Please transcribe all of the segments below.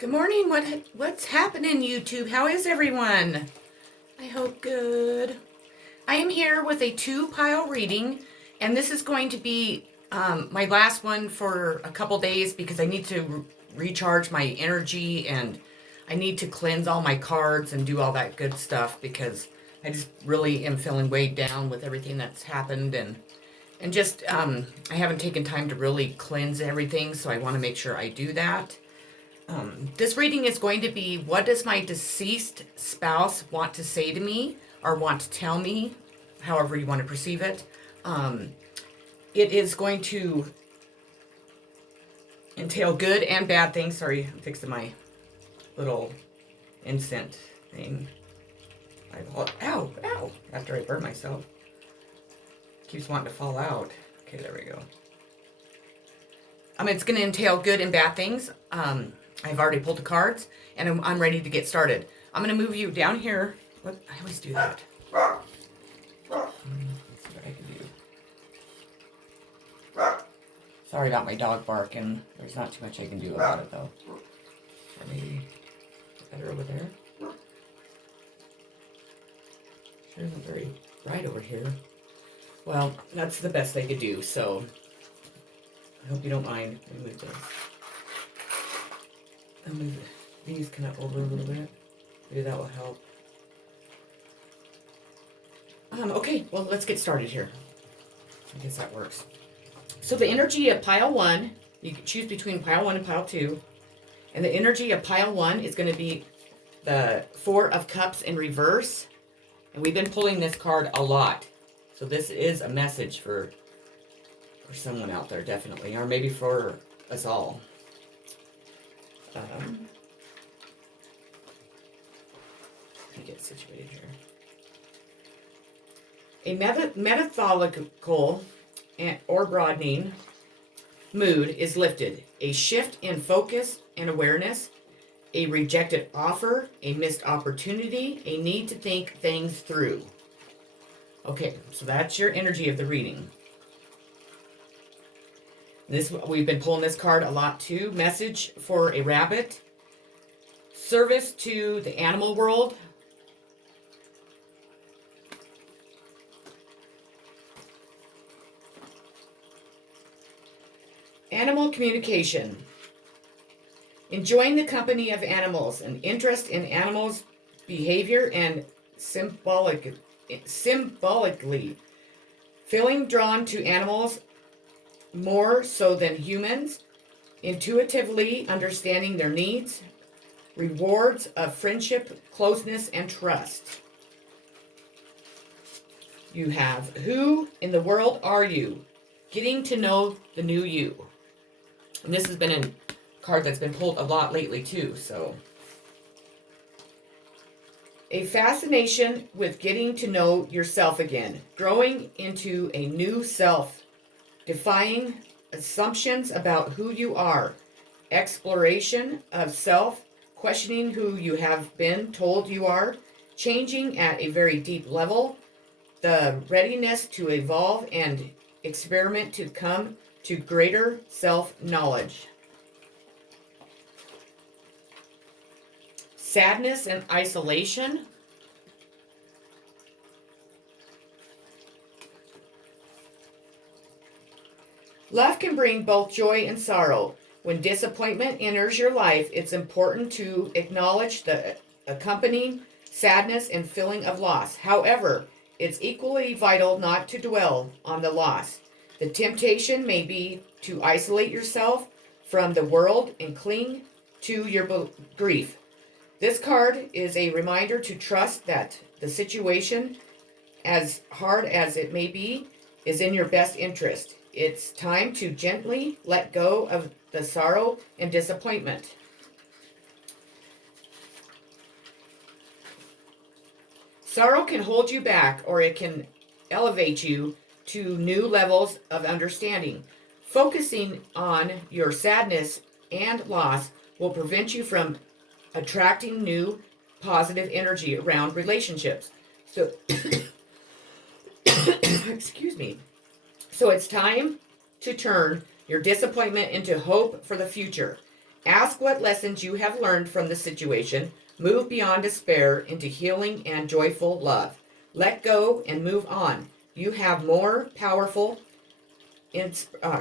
Good morning. What's happening, YouTube? How is everyone? I hope good. I am here with a 2-pile reading, and this is going to be my last one for a couple days because I need to recharge my energy and I need to cleanse all my cards and do all that good stuff because I just really am feeling weighed down with everything that's happened and just I haven't taken time to really cleanse everything, so I want to make sure I do that. This reading is going to be, what does my deceased spouse want to say to me or want to tell me, however you want to perceive it. It is going to entail good and bad things. Sorry, I'm fixing my little incense thing. Ow, after I burn myself. Keeps wanting to fall out. Okay, there we go. It's going to entail good and bad things. I've already pulled the cards, and I'm ready to get started. I'm going to move you down here. I always do that. Let's see what I can do. Sorry about my dog barking. There's not too much I can do about it, though. Or maybe better over there. Sure isn't very bright over here. Well, that's the best I could do, so I hope you don't mind. Let me move this. I'll move these kind of over a little bit. Maybe that will help. Okay, well, let's get started here. I guess that works. So the energy of pile 1, you can choose between pile 1 and pile 2. And the energy of pile 1 is going to be the 4 of Cups in reverse. And we've been pulling this card a lot. So this is a message for someone out there, definitely. Or maybe for us all. Let me get situated here. A metaphorical or broadening mood is lifted. A shift in focus and awareness. A rejected offer. A missed opportunity. A need to think things through. Okay, so that's your energy of the reading. We've been pulling this card a lot too. Message for a rabbit. Service to the animal world. Animal communication. Enjoying the company of animals. An interest in animals' behavior and symbolically. Feeling drawn to animals more so than humans, intuitively understanding their needs, rewards of friendship, closeness, and trust. You have, who in the world are you? Getting to know the new you. And this has been a card that's been pulled a lot lately too, so. A fascination with getting to know yourself again, growing into a new self, defying assumptions about who you are, exploration of self, questioning who you have been told you are, changing at a very deep level, the readiness to evolve and experiment to come to greater self-knowledge. Sadness and isolation. Love can bring both joy and sorrow. When disappointment enters your life, it's important to acknowledge the accompanying sadness and feeling of loss. However, it's equally vital not to dwell on the loss. The temptation may be to isolate yourself from the world and cling to your grief. This card is a reminder to trust that the situation, as hard as it may be, is in your best interest. It's time to gently let go of the sorrow and disappointment. Sorrow can hold you back, or it can elevate you to new levels of understanding. Focusing on your sadness and loss will prevent you from attracting new positive energy around relationships. So, excuse me. So it's time to turn your disappointment into hope for the future. Ask what lessons you have learned from the situation. Move beyond despair into healing and joyful love. Let go and move on. You have more powerful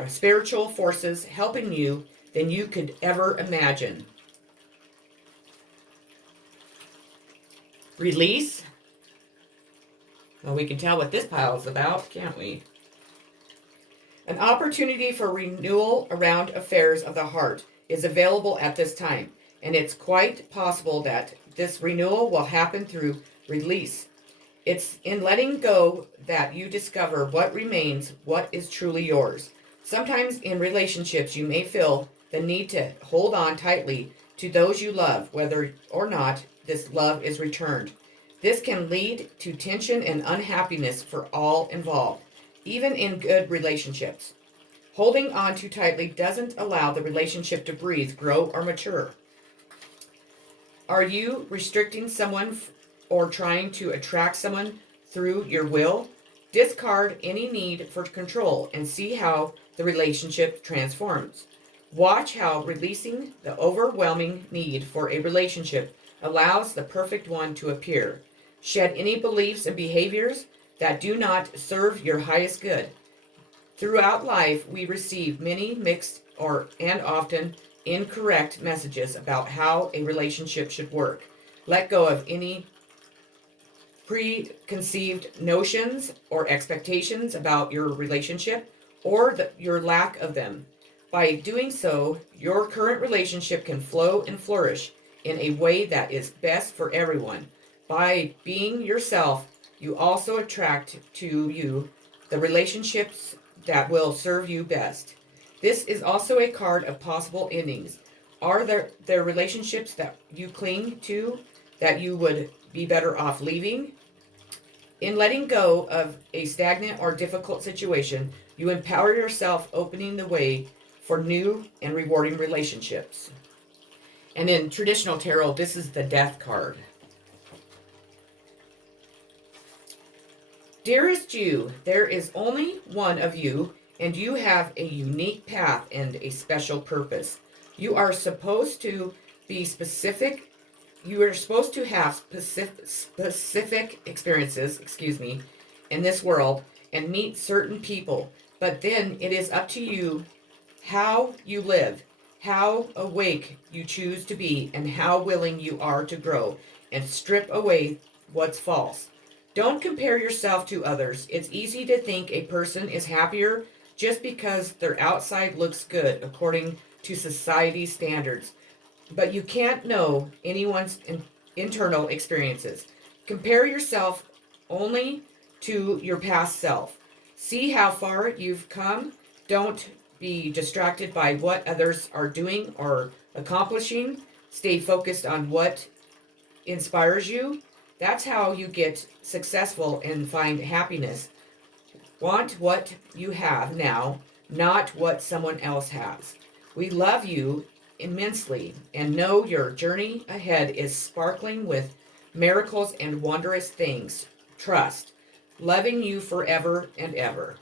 spiritual forces helping you than you could ever imagine. Release. Well, we can tell what this pile is about, can't we? An opportunity for renewal around affairs of the heart is available at this time, and it's quite possible that this renewal will happen through release. It's in letting go that you discover what remains, what is truly yours. Sometimes in relationships, you may feel the need to hold on tightly to those you love, whether or not this love is returned. This can lead to tension and unhappiness for all involved, even in good relationships. Holding on too tightly doesn't allow the relationship to breathe, grow, or mature. Are you restricting someone or trying to attract someone through your will? Discard any need for control and see how the relationship transforms. Watch how releasing the overwhelming need for a relationship allows the perfect one to appear. Shed any beliefs and behaviors that do not serve your highest good. Throughout life, we receive many mixed and often incorrect messages about how a relationship should work. Let go of any preconceived notions or expectations about your relationship or your lack of them. By doing so, your current relationship can flow and flourish in a way that is best for everyone. By being yourself, you also attract to you the relationships that will serve you best. This is also a card of possible endings. Are there relationships that you cling to that you would be better off leaving? In letting go of a stagnant or difficult situation, you empower yourself, opening the way for new and rewarding relationships. And in traditional tarot, this is the Death card. Dearest you, there is only one of you, and you have a unique path and a special purpose. You are supposed to be specific. You are supposed to have specific experiences, in this world and meet certain people. But then it is up to you how you live, how awake you choose to be, and how willing you are to grow and strip away what's false. Don't compare yourself to others. It's easy to think a person is happier just because their outside looks good according to society's standards. But you can't know anyone's internal experiences. Compare yourself only to your past self. See how far you've come. Don't be distracted by what others are doing or accomplishing. Stay focused on what inspires you. That's how you get successful and find happiness. Want what you have now, not what someone else has. We love you immensely and know your journey ahead is sparkling with miracles and wondrous things. Trust. Loving you forever and ever.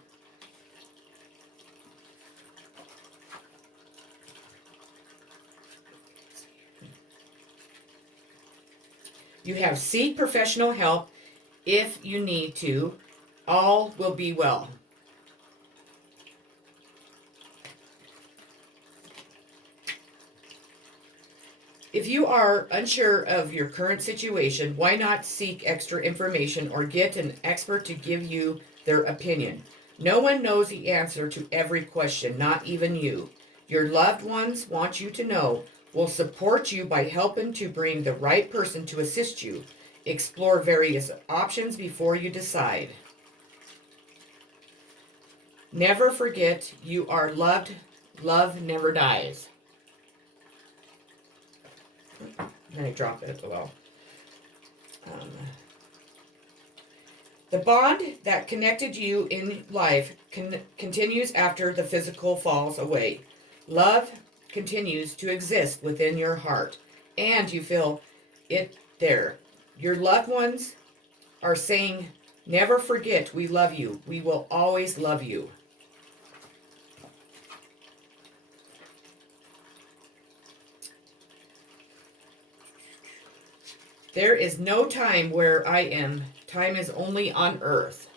You have seek professional help if you need to. All will be well. If you are unsure of your current situation, why not seek extra information or get an expert to give you their opinion? No one knows the answer to every question, not even you. Your loved ones want you to know, will support you by helping to bring the right person to assist you. Explore various options before you decide. Never forget you are loved. Love never dies. Then I drop it. Well, the bond that connected you in life continues after the physical falls away. Love continues to exist within your heart, and you feel it there. Your loved ones are saying, never forget we love you. We will always love you. There is no time where I am. Time is only on earth.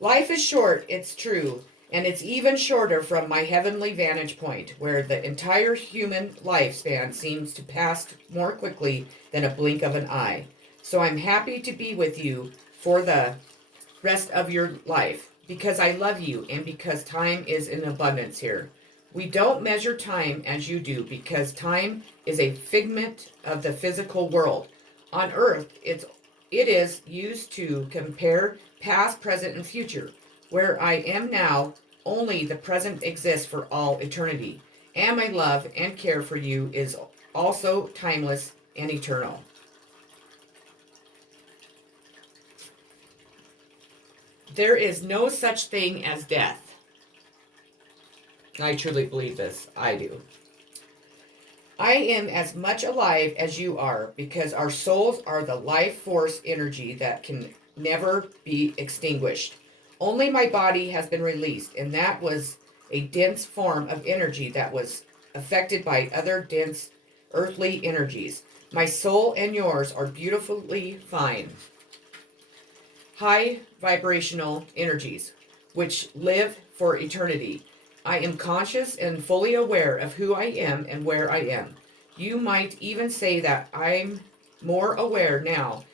Life is short, it's true, and it's even shorter from my heavenly vantage point, where the entire human lifespan seems to pass more quickly than a blink of an eye. So I'm happy to be with you for the rest of your life, because I love you and because time is in abundance here. We don't measure time as you do, because time is a figment of the physical world. On earth, it is used to compare past, present, and future. Where I am now, only the present exists for all eternity. And my love and care for you is also timeless and eternal. There is no such thing as death. I truly believe this. I do. I am as much alive as you are, because our souls are the life force energy that can never be extinguished. Only my body has been released, and that was a dense form of energy that was affected by other dense earthly energies. My soul and yours are beautifully fine, high vibrational energies, which live for eternity. I am conscious and fully aware of who I am and where I am. You might even say that I'm more aware now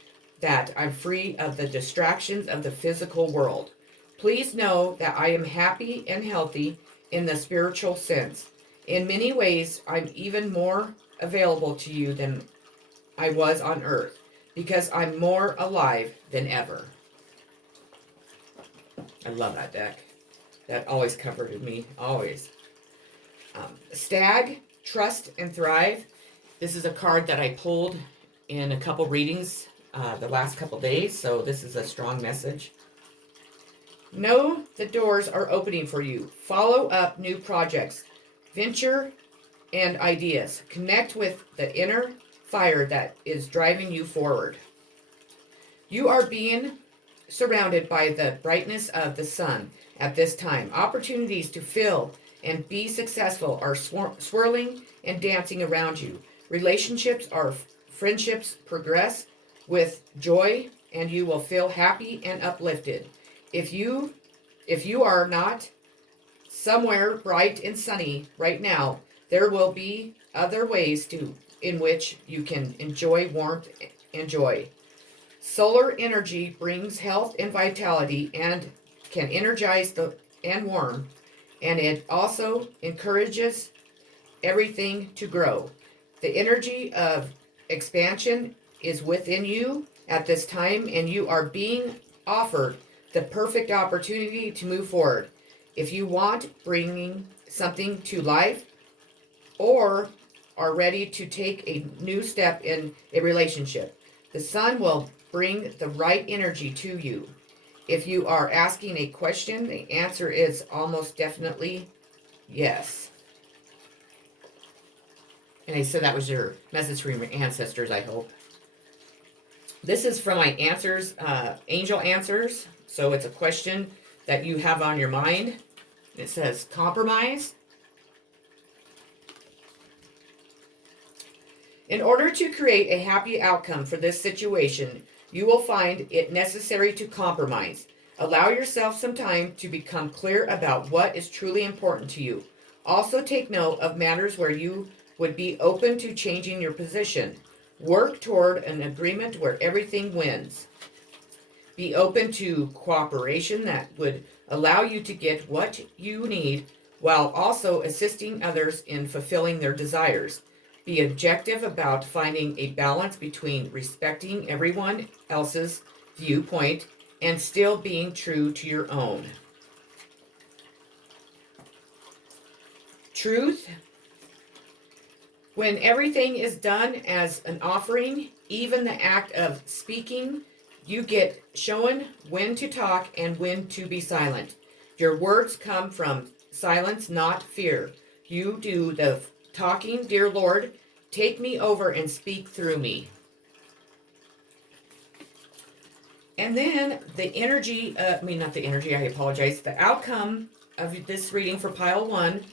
that I'm free of the distractions of the physical world. Please know that I am happy and healthy in the spiritual sense. In many ways, I'm even more available to you than I was on earth, because I'm more alive than ever. I love that deck. That always comforted me, always. Stag, Trust and Thrive. This is a card that I pulled in a couple readings the last couple days, so this is a strong message. Know the doors are opening for you. Follow up new projects, venture, and ideas. Connect with the inner fire that is driving you forward. You are being surrounded by the brightness of the sun at this time. Opportunities to fill and be successful are swirling and dancing around you. Relationships or friendships progress with joy, and you will feel happy and uplifted. If you are not somewhere bright and sunny right now, there will be other ways in which you can enjoy warmth and joy. Solar energy brings health and vitality and can energize and warm, and it also encourages everything to grow. The energy of expansion is within you at this time, and you are being offered the perfect opportunity to move forward. If you want bringing something to life or are ready to take a new step in a relationship, the sun will bring the right energy to you. If you are asking a question, the answer is almost definitely yes. And I said that was your message from your ancestors, I hope. This is from my answers, angel answers. So it's a question that you have on your mind. It says compromise. In order to create a happy outcome for this situation, you will find it necessary to compromise. Allow yourself some time to become clear about what is truly important to you. Also take note of matters where you would be open to changing your position. Work toward an agreement where everything wins. Be open to cooperation that would allow you to get what you need while also assisting others in fulfilling their desires. Be objective about finding a balance between respecting everyone else's viewpoint and still being true to your own. Truth. When everything is done as an offering, even the act of speaking, you get shown when to talk and when to be silent. Your words come from silence, not fear. You do the talking. Dear Lord, take me over and speak through me. And then the energy, not the energy, I apologize. The outcome of this reading for pile 1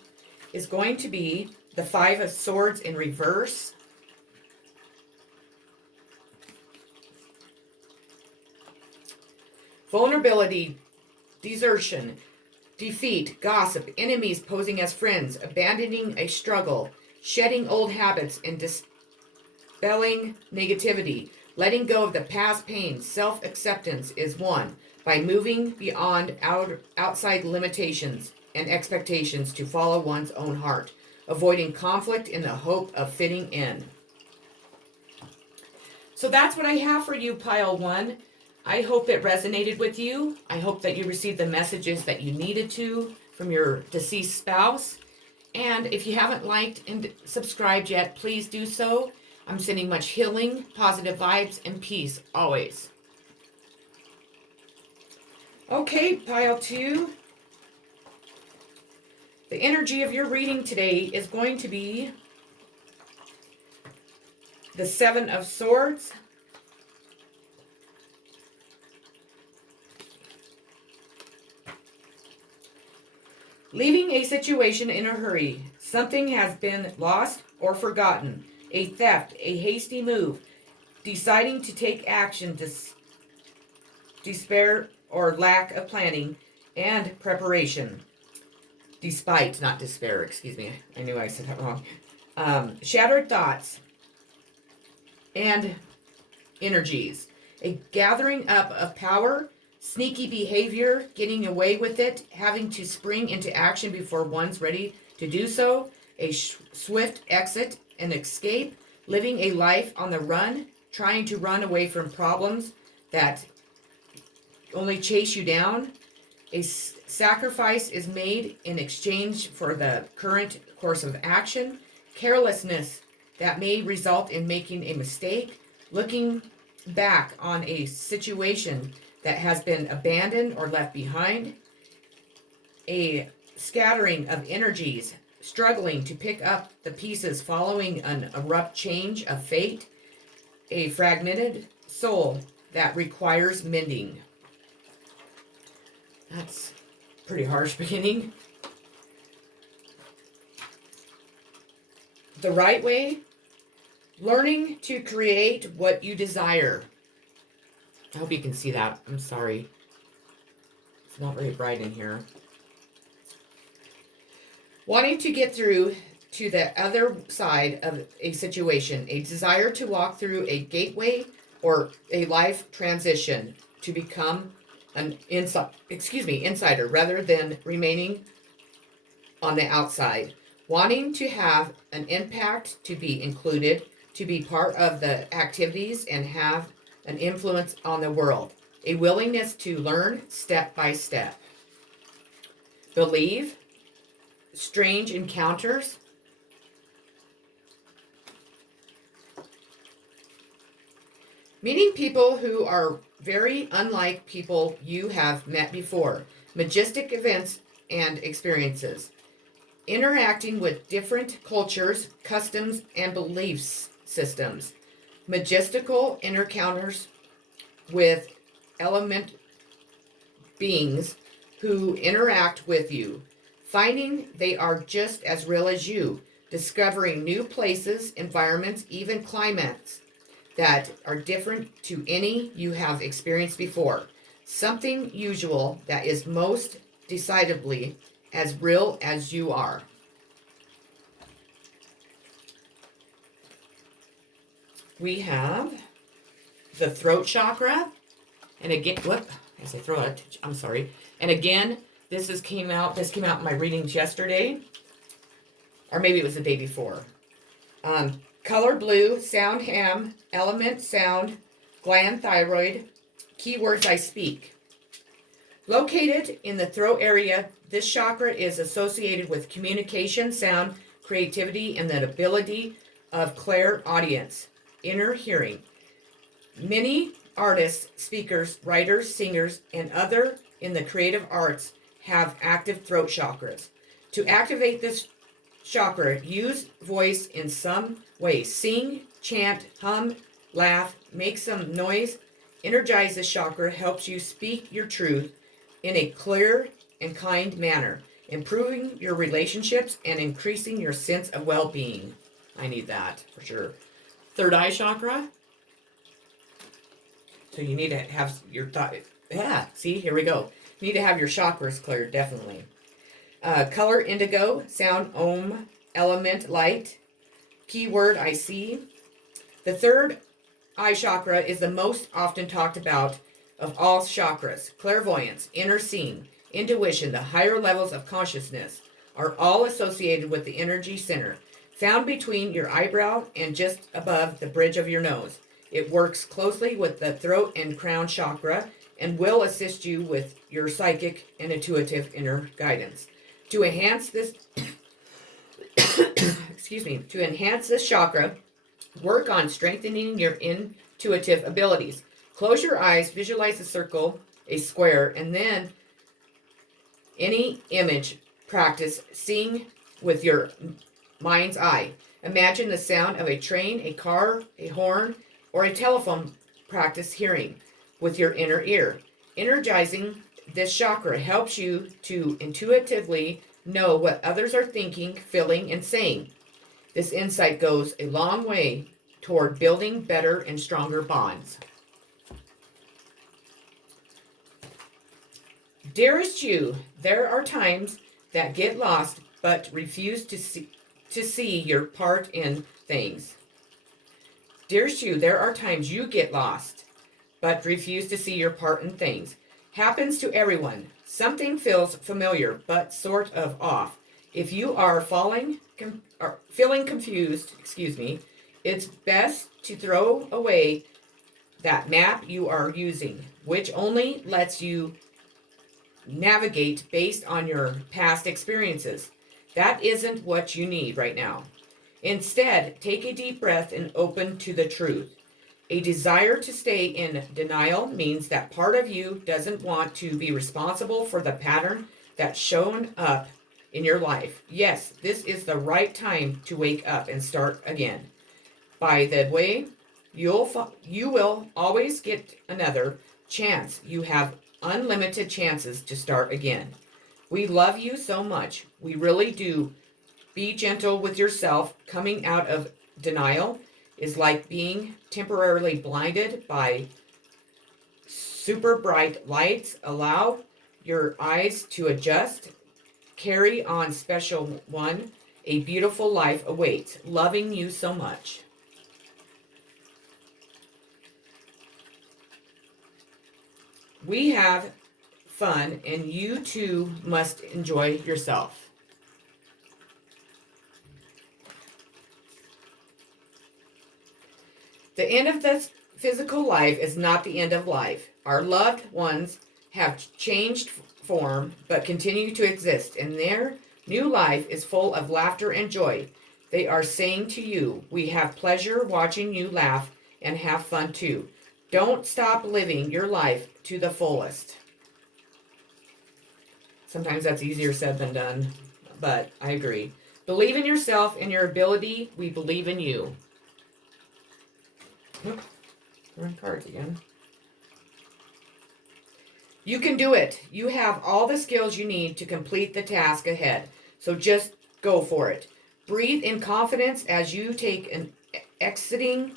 is going to be the Five of Swords in reverse. Vulnerability, desertion, defeat, gossip, enemies posing as friends, abandoning a struggle, shedding old habits, and dispelling negativity. Letting go of the past pain, self-acceptance is won by moving beyond outside limitations and expectations to follow one's own heart, avoiding conflict in the hope of fitting in. So that's what I have for you, Pile 1. I hope it resonated with you. I hope that you received the messages that you needed to from your deceased spouse. And if you haven't liked and subscribed yet, please do so. I'm sending much healing, positive vibes, and peace always. Okay, Pile 2. The energy of your reading today is going to be the Seven of Swords, leaving a situation in a hurry. Something has been lost or forgotten. A theft, a hasty move, deciding to take action, despair or lack of planning and preparation. Despite, not despair, excuse me. I knew I said that wrong. Shattered thoughts and energies. A gathering up of power, sneaky behavior, getting away with it, having to spring into action before one's ready to do so. A swift exit, an escape, living a life on the run, trying to run away from problems that only chase you down. A sacrifice is made in exchange for the current course of action. Carelessness that may result in making a mistake. Looking back on a situation that has been abandoned or left behind. A scattering of energies, struggling to pick up the pieces following an abrupt change of fate. A fragmented soul that requires mending. That's pretty harsh beginning. The right way, learning to create what you desire. I hope you can see that. I'm sorry. It's not very bright in here. Wanting to get through to the other side of a situation. A desire to walk through a gateway or a life transition to become an insider rather than remaining on the outside. Wanting to have an impact, to be included, to be part of the activities and have an influence on the world. A willingness to learn step by step. Believe. Strange encounters. Meeting people who are very unlike people you have met before. Majestic events and experiences. Interacting with different cultures, customs, and belief systems. Majestical encounters with element beings who interact with you. Finding they are just as real as you. Discovering new places, environments, even climates that are different to any you have experienced before. Something usual that is most decidedly as real as you are. We have the throat chakra. And again, I say throat, I'm sorry. And again, this came out in my readings yesterday. Or maybe it was the day before. Color blue, sound ham, element sound, gland thyroid, keywords I speak. Located in the throat area, this chakra is associated with communication, sound, creativity, and the ability of clairaudience, inner hearing. Many artists, speakers, writers, singers, and other in the creative arts have active throat chakras. To activate this chakra, use voice in some way. Sing, chant, hum, laugh, make some noise. Energize this chakra helps you speak your truth in a clear and kind manner. improving your relationships, and increasing your sense of well-being. I need that for sure. Third eye chakra. So you need to have your thought. Yeah, see, here we go. You need to have your chakras cleared, definitely. Color indigo, sound om, element light, keyword I see. The third eye chakra is the most often talked about of all chakras. Clairvoyance, inner seeing, intuition, the higher levels of consciousness are all associated with the energy center, found between your eyebrow and just above the bridge of your nose. It works closely with the throat and crown chakra and will assist you with your psychic and intuitive inner guidance. To enhance this, to enhance this chakra, work on strengthening your intuitive abilities. Close your eyes, visualize a circle, a square, and then any image. Practice seeing with your mind's eye. Imagine the sound of a train, a car, a horn, or a telephone. Practice hearing with your inner ear. Energizing this chakra helps you to intuitively know what others are thinking, feeling, and saying. This insight goes a long way toward building better and stronger bonds. Dearest you, there are times that get lost but refuse to see your part in things. Dearest you, there are times you get lost but refuse to see your part in things. Happens to everyone. Something feels familiar but sort of off. If you are feeling confused, it's best to throw away that map you are using, which only lets you navigate based on your past experiences. That isn't what you need right now. Instead, take a deep breath and open to the truth. A desire to stay in denial means that part of you doesn't want to be responsible for the pattern that's shown up in your life. Yes, this is the right time to wake up and start again. By the way, you will always get another chance. You have unlimited chances to start again. We love you so much. We really do. Be gentle with yourself. Coming out of denial is like being temporarily blinded by super bright lights. Allow your eyes to adjust. Carry on, special one. A beautiful life awaits. Loving you so much. We have fun, and you too must enjoy yourself. The end of this physical life is not the end of life. Our loved ones have changed form, but continue to exist, and their new life is full of laughter and joy. They are saying to you, we have pleasure watching you laugh and have fun too. Don't stop living your life to the fullest. Sometimes that's easier said than done, but I agree. Believe in yourself and your ability. We believe in you. Oops, wrong cards again. You can do it. You have all the skills you need to complete the task ahead. So just go for it. Breathe in confidence as you take an exciting,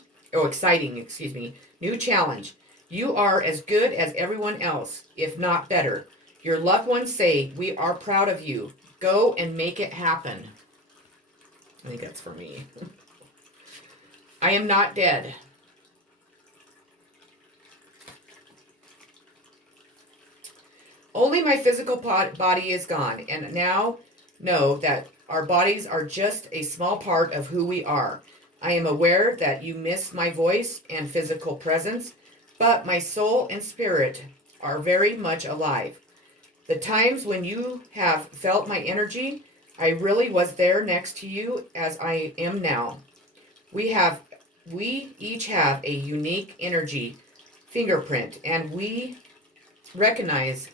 new challenge. You are as good as everyone else, if not better. Your loved ones say, we are proud of you. Go and make it happen. I think that's for me. I am not dead. Only my physical body is gone, and now know that our bodies are just a small part of who we are. I am aware that you miss my voice and physical presence, but my soul and spirit are very much alive. The times when you have felt my energy, I really was there next to you as I am now. We each have a unique energy fingerprint, and you recognize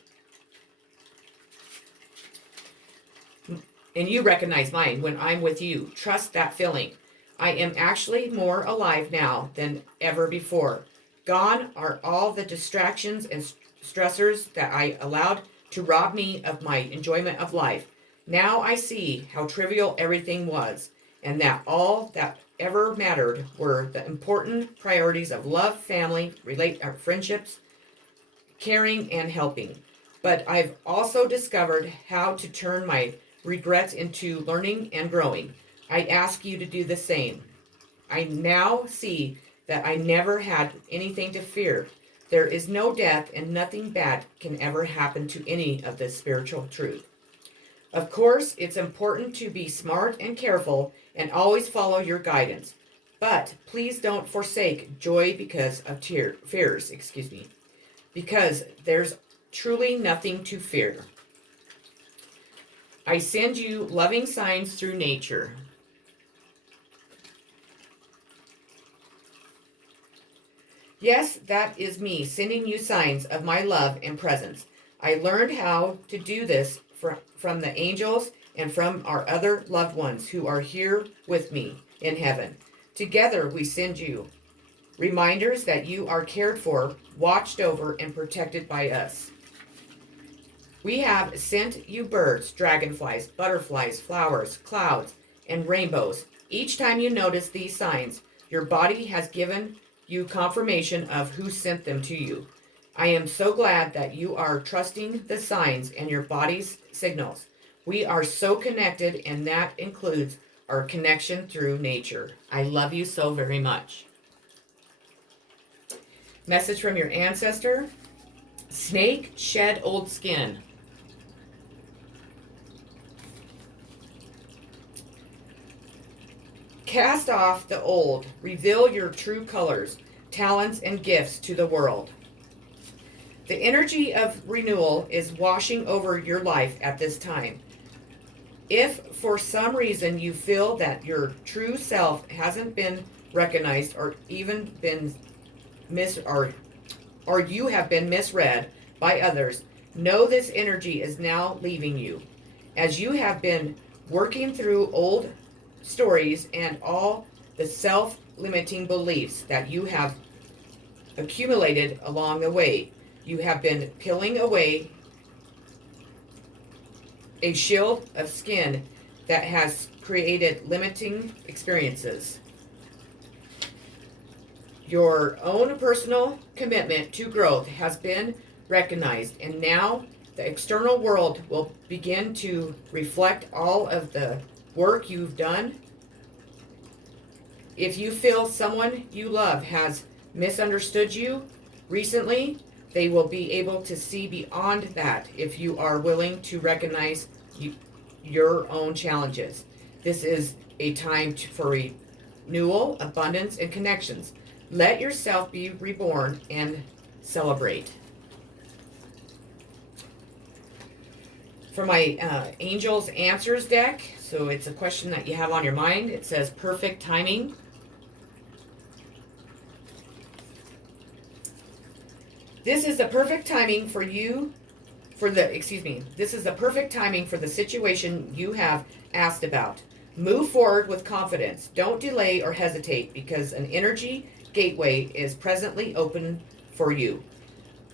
mine when I'm with you. Trust that feeling. I am actually more alive now than ever before. Gone are all the distractions and stressors that I allowed to rob me of my enjoyment of life. Now I see how trivial everything was, and that all that ever mattered were the important priorities of love, family, friendships, caring, and helping. But I've also discovered how to turn my regrets into learning and growing. I ask you to do the same. I now see that I never had anything to fear. There is no death, and nothing bad can ever happen to any of this spiritual truth. Of course, it's important to be smart and careful and always follow your guidance. But please don't forsake joy because of fears, because there's truly nothing to fear. I send you loving signs through nature. Yes, that is me sending you signs of my love and presence. I learned how to do this from the angels and from our other loved ones who are here with me in heaven. Together we send you reminders that you are cared for, watched over, and protected by us. We have sent you birds, dragonflies, butterflies, flowers, clouds, and rainbows. Each time you notice these signs, your body has given you confirmation of who sent them to you. I am so glad that you are trusting the signs and your body's signals. We are so connected, and that includes our connection through nature. I love you so very much. Message from your ancestor. Snake, shed old skin. Cast off the old. Reveal your true colors, talents, and gifts to the world. The energy of renewal is washing over your life at this time. If for some reason you feel that your true self hasn't been recognized or even been or you have been misread by others, know this energy is now leaving you. As you have been working through old stories and all the self-limiting beliefs that you have accumulated along the way, you have been peeling away a shield of skin that has created limiting experiences. Your own personal commitment to growth has been recognized, and now the external world will begin to reflect all of the work you've done. If you feel someone you love has misunderstood you recently, they will be able to see beyond that if you are willing to recognize your own challenges. This is a time for renewal, abundance, and connections. Let yourself be reborn and celebrate. For my Angels Answers deck, so it's a question that you have on your mind. It says perfect timing. This is the perfect timing for you, this is the perfect timing for the situation you have asked about. Move forward with confidence. Don't delay or hesitate because an energy gateway is presently open for you.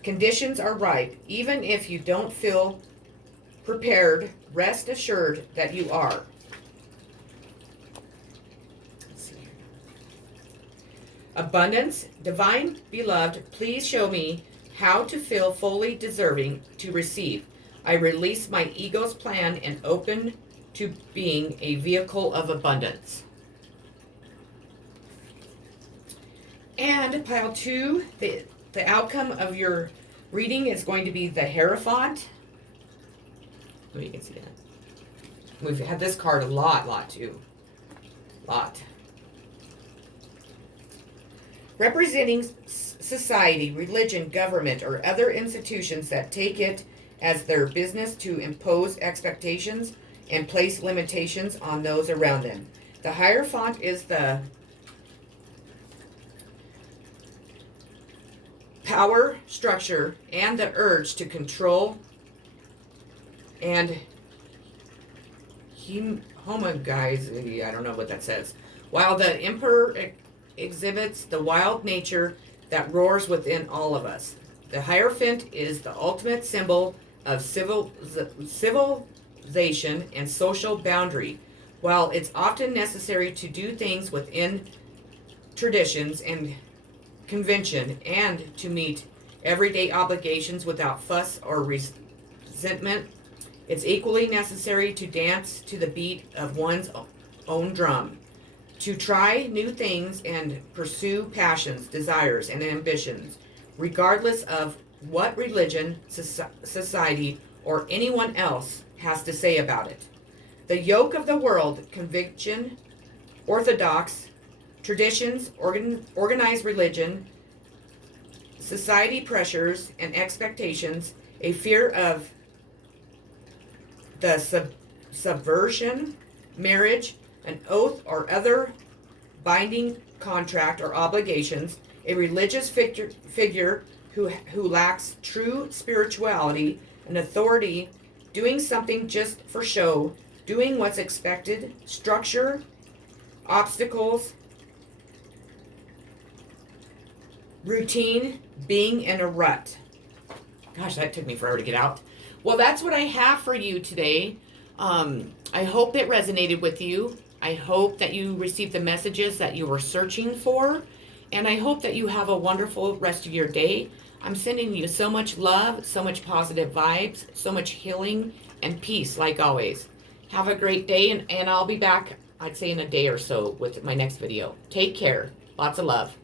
Conditions are right. Even if you don't feel prepared, rest assured that you are. Abundance, divine beloved, please show me how to feel fully deserving to receive. I release my ego's plan and open to being a vehicle of abundance. And pile 2, the outcome of your reading is going to be the Hierophant. Oh, you can see that. We've had this card a lot too. Lot. Representing society, religion, government, or other institutions that take it as their business to impose expectations and place limitations on those around them. The Hierophant is the power structure and the urge to control and homogize, I don't know what that says. While the Emperor exhibits the wild nature that roars within all of us. The Hierophant is the ultimate symbol of socialization and social boundary. While it's often necessary to do things within traditions and convention and to meet everyday obligations without fuss or resentment, it's equally necessary to dance to the beat of one's own drum, to try new things and pursue passions, desires, and ambitions, regardless of what religion, society, or anyone else has to say about it. The yoke of the world, conviction, orthodox, traditions, organized religion, society pressures and expectations, a fear of the subversion, marriage, an oath or other binding contract or obligations, a religious figure who lacks true spirituality and authority, doing something just for show, doing what's expected, structure, obstacles, routine, being in a rut. Gosh, that took me forever to get out. Well, that's what I have for you today. I hope it resonated with you. I hope that you received the messages that you were searching for. And I hope that you have a wonderful rest of your day. I'm sending you so much love, so much positive vibes, so much healing and peace, like always. Have a great day, and I'll be back, I'd say, in a day or so with my next video. Take care. Lots of love.